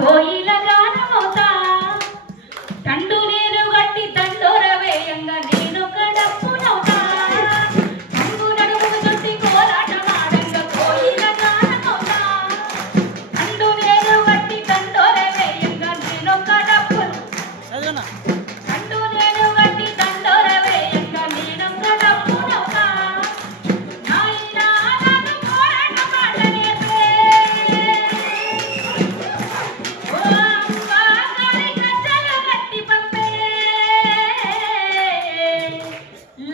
కోయిల గానమవుతా తండు నేను గట్టి తండోర వేయంగా నేను కడప్పునవుతా తంగు నడుముకు చుట్టి కోలాట మాడంగా కోయిల గానమవుతా తండు నేను గట్టి తండోర వేయంగా నేను కడప్పు తండు నేను గట్టి తండోర వేయంగా నేను కడప్పునవుతా నాయనా నన్ను కోరాట మాట నేర్పే ఓ అమ్మా గాలి గజ్జలు గట్టి పంపే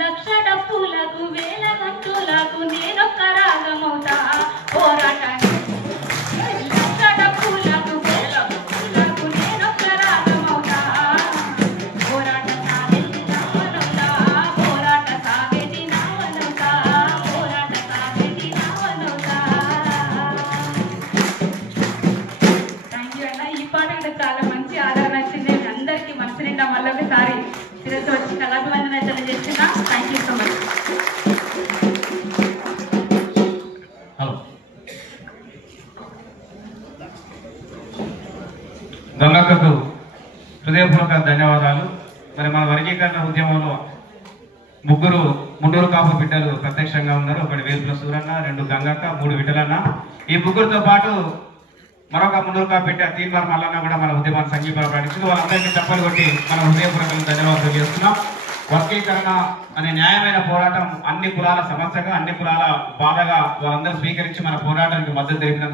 లక్ష డప్పులకు వేల గంటులకు నేనొక్క రాగమవుతా పోరాటానికి లక్ష డప్పులకు వేల గంటులకు నేనొక్క రాగమవుతా పోరాట సాగేది నావనవుతా పోరాట సాగేది నావనవుతా పోరాట సాగేది నావనవుతా. థ్యాంక్ యూ అన్న. ఈ పాట కూడా చాలా మంచి ఆదరణ వచ్చింది. అందరికీ మనసు నిండా మళ్ళొకసారి శిరస్సు వచ్చి కళాభివందన తెలియజేస్తున్నా. Thank you so much. Hello గంగక్కకు హృదయపూర్వక ధన్యవాదాలు. మరి మన వర్గీకరణ ఉద్యమంలో ముగ్గురు ముండూరు కాపు బిడ్డలు ప్రత్యక్షంగా ఉన్నారు. ఒకటి వేలుపుల సూరన్న, 2 గంగక్క, 3 విఠలన్న. ఈ ముగ్గురితో పాటు మరొక ముండూరు కాపు బిడ్డ తీన్మార్ మల్లన్న కూడా మన ఉద్యమాన్ని సంఘీభావించింది. వాళ్ళందరికీ చెప్పలు కొట్టి మన హృదయపూర్వక ధన్యవాదాలు చేస్తున్నాం. వర్గీకరణ అనే న్యాయమైన పోరాటం అన్ని కులాల సమస్యగా, అన్ని కులాల బాధగా వాళ్ళందరూ స్వీకరించి మన పోరాటానికి మద్దతు తెలిపినందుకు